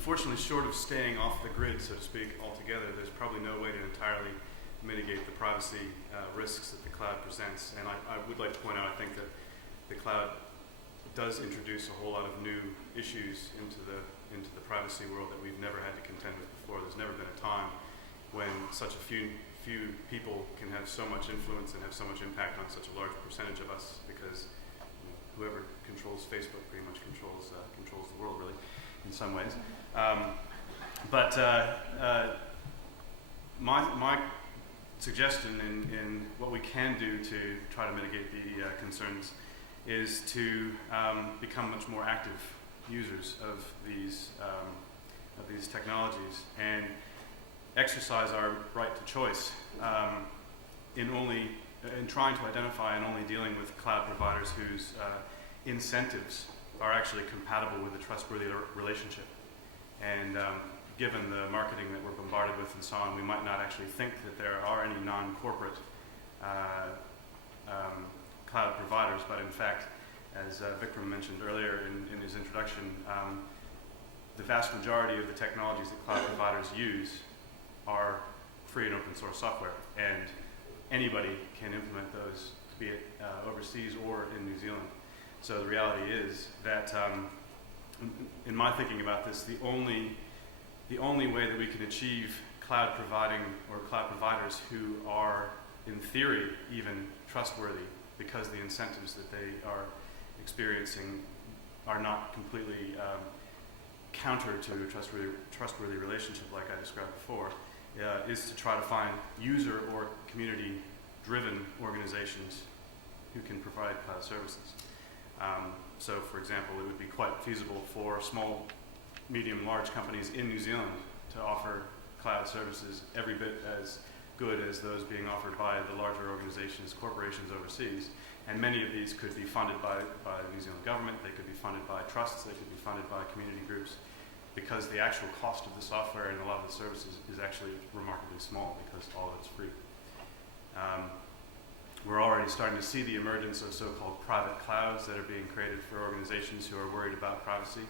unfortunately, short of staying off the grid, so to speak, altogether, there's probably no way to entirely mitigate the privacy risks that the cloud presents. And I would like to point out, I think that the cloud does introduce a whole lot of new issues into the privacy world that we've never had to contend with before. There's never been a time when such a few people can have so much influence and have so much impact on such a large percentage of us, because whoever controls Facebook pretty much controls the world, really, in some ways. My suggestion in what we can do to try to mitigate the concerns is to become much more active users of these technologies and exercise our right to choice in trying to identify and only dealing with cloud providers whose incentives are actually compatible with a trustworthy relationship. And given the marketing that we're bombarded with and so on, we might not actually think that there are any non-corporate cloud providers, but in fact, as Vikram mentioned earlier in his introduction, the vast majority of the technologies that cloud providers use are free and open source software, and anybody can implement those, be it overseas or in New Zealand. So the reality is that, in my thinking about this, the only way that we can achieve cloud providing or cloud providers who are, in theory, even trustworthy, because the incentives that they are experiencing are not completely counter to a trustworthy relationship like I described before, is to try to find user or community-driven organizations who can provide cloud services. So, for example, it would be quite feasible for small, medium, large companies in New Zealand to offer cloud services every bit as good as those being offered by the larger organizations, corporations overseas. And many of these could be funded by the New Zealand government, they could be funded by trusts, they could be funded by community groups, because the actual cost of the software and a lot of the services is actually remarkably small, because all of it's free. We're already starting to see the emergence of so-called private clouds that are being created for organizations who are worried about privacy.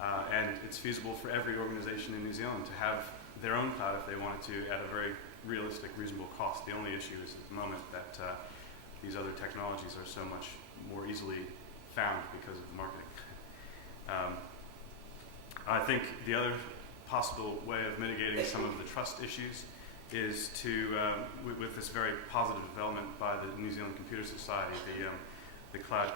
And it's feasible for every organization in New Zealand to have their own cloud if they wanted to, at a very realistic, reasonable cost. The only issue is at the moment that these other technologies are so much more easily found because of the marketing. I think the other possible way of mitigating some of the trust issues is to, with this very positive development by the New Zealand Computer Society, the Cloud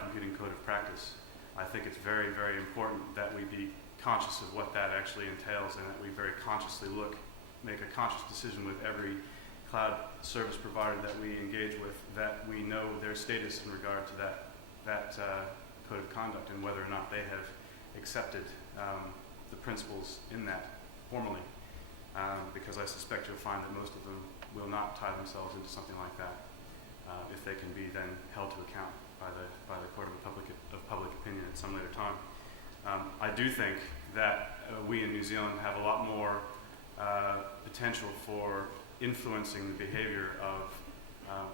Computing Code of Practice. I think it's very, very important that we be conscious of what that actually entails, and that we very consciously make a conscious decision with every cloud service provider that we engage with, that we know their status in regard to that code of conduct, and whether or not they have accepted the principles in that formally. Because I suspect you'll find that most of them will not tie themselves into something like that if they can be then held to account by the court of public opinion at some later time. I do think that we in New Zealand have a lot more potential for influencing the behavior of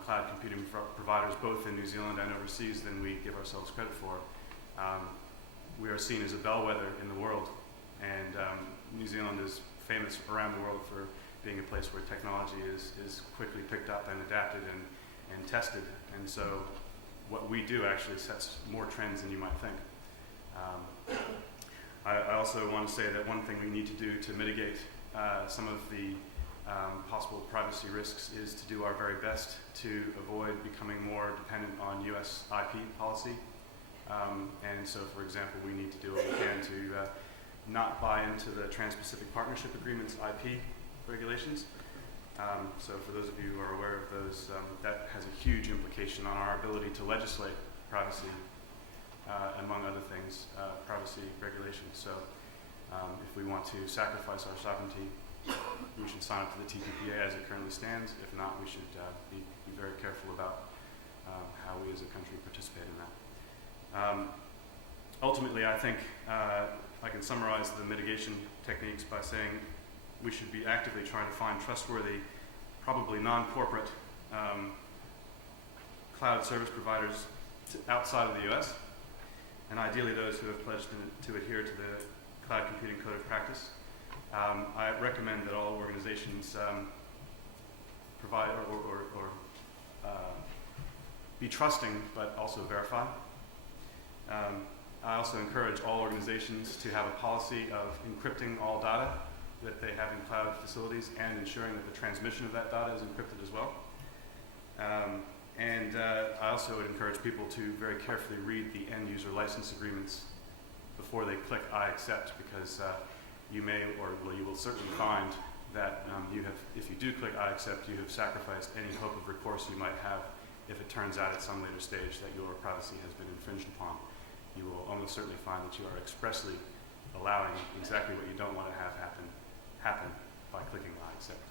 cloud computing providers both in New Zealand and overseas than we give ourselves credit for. We are seen as a bellwether in the world, and New Zealand is famous around the world for being a place where technology is quickly picked up and adapted and tested. And so what we do actually sets more trends than you might think. I also want to say that one thing we need to do to mitigate some of the possible privacy risks is to do our very best to avoid becoming more dependent on US IP policy. And so, for example, we need to do what we can to not buy into the Trans-Pacific Partnership Agreement's IP regulations. So for those of you who are aware of those, that has a huge implication on our ability to legislate privacy, among other things, privacy regulations. So if we want to sacrifice our sovereignty, we should sign up to the TPPA as it currently stands. If not, we should be very careful about how we as a country participate in that. Ultimately, I think I can summarize the mitigation techniques by saying we should be actively trying to find trustworthy, probably non-corporate cloud service providers outside of the US, and ideally those who have pledged to adhere to the Cloud Computing Code of Practice. I recommend that all organizations provide or be trusting, but also verify. I also encourage all organizations to have a policy of encrypting all data that they have in cloud facilities and ensuring that the transmission of that data is encrypted as well. I also would encourage people to very carefully read the end user license agreements before they click I accept, because you may, or well, you will certainly find that if you do click I accept, you have sacrificed any hope of recourse you might have if it turns out at some later stage that your privacy has been infringed upon. You will almost certainly find that you are expressly allowing exactly what you don't want to have happen by clicking I accept.